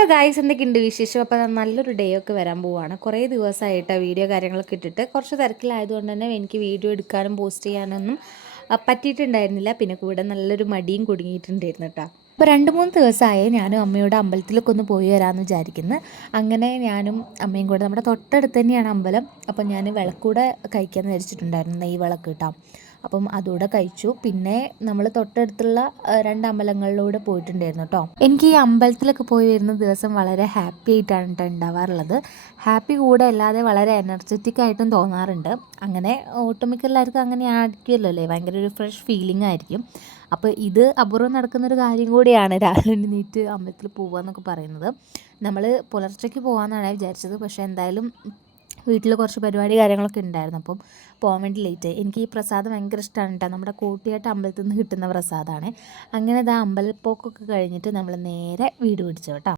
Hello guys, എന്തൊക്കെയുണ്ട് വിശേഷം? അപ്പോൾ നല്ലൊരു ഡേ ഒക്കെ വരാൻ പോവുകയാണ്. കുറേ ദിവസമായിട്ട് വീഡിയോ കാര്യങ്ങളൊക്കെ ഇട്ടിട്ട് കുറച്ച് തിരക്കിലായതുകൊണ്ട് തന്നെ എനിക്ക് വീഡിയോ എടുക്കാനും പോസ്റ്റ് ചെയ്യാനൊന്നും പറ്റിയിട്ടുണ്ടായിരുന്നില്ല. പിന്നെ കൂടെ നല്ലൊരു മടിയും കുടുങ്ങിയിട്ടുണ്ടായിരുന്നു കേട്ടോ. അപ്പോൾ 2-3 ദിവസമായി ഞാനും അമ്മയോട് അമ്പലത്തിലൊക്കെ ഒന്ന് പോയി വരാമെന്ന് വിചാരിക്കുന്നു. അങ്ങനെ ഞാനും അമ്മയും കൂടെ, നമ്മുടെ തൊട്ടടുത്ത് തന്നെയാണ് അമ്പലം. അപ്പം ഞാൻ വിളക്കൂടെ കഴിക്കാമെന്ന് വിചാരിച്ചിട്ടുണ്ടായിരുന്നു, നെയ് വിളക്ക് കേട്ടോ. അപ്പം അതുകൂടെ കഴിച്ചു. പിന്നെ നമ്മൾ തൊട്ടടുത്തുള്ള 2 അമ്പലങ്ങളിലൂടെ പോയിട്ടുണ്ടായിരുന്നു കേട്ടോ. എനിക്ക് ഈ അമ്പലത്തിലൊക്കെ പോയി വരുന്ന ദിവസം വളരെ ഹാപ്പി ആയിട്ടാണ് കേട്ടോ ഉണ്ടാവാറുള്ളത്. ഹാപ്പി കൂടെ അല്ലാതെ വളരെ എനർജറ്റിക് ആയിട്ടും തോന്നാറുണ്ട്. അങ്ങനെ ഒട്ടുമിക്ക എല്ലാവർക്കും അങ്ങനെ ആയിരിക്കുമല്ലോ അല്ലേ, ഭയങ്കര ഒരു ഫ്രഷ് ഫീലിംഗ് ആയിരിക്കും. അപ്പോൾ ഇത് അപൂർവം നടക്കുന്നൊരു കാര്യം കൂടിയാണ് രാവിലെ എണീറ്റ് അമ്പലത്തിൽ പോകുക എന്നൊക്കെ പറയുന്നത്. നമ്മൾ പുലർച്ചയ്ക്ക് പോകാമെന്നാണ് വിചാരിച്ചത്. പക്ഷേ എന്തായാലും വീട്ടിൽ കുറച്ച് പരിപാടി കാര്യങ്ങളൊക്കെ ഉണ്ടായിരുന്നു, അപ്പം പോകാൻ വേണ്ടി ലേറ്റായി. എനിക്ക് ഈ പ്രസാദം ഭയങ്കര ഇഷ്ടമാണ് കേട്ടോ. നമ്മുടെ കോട്ടിയാട്ട് അമ്പലത്തിൽ നിന്ന് കിട്ടുന്ന പ്രസാദമാണ്. അങ്ങനെ ഇതാ അമ്പലപ്പോക്കൊക്കെ കഴിഞ്ഞിട്ട് നമ്മൾ നേരെ വീട് പിടിച്ചു കേട്ടോ.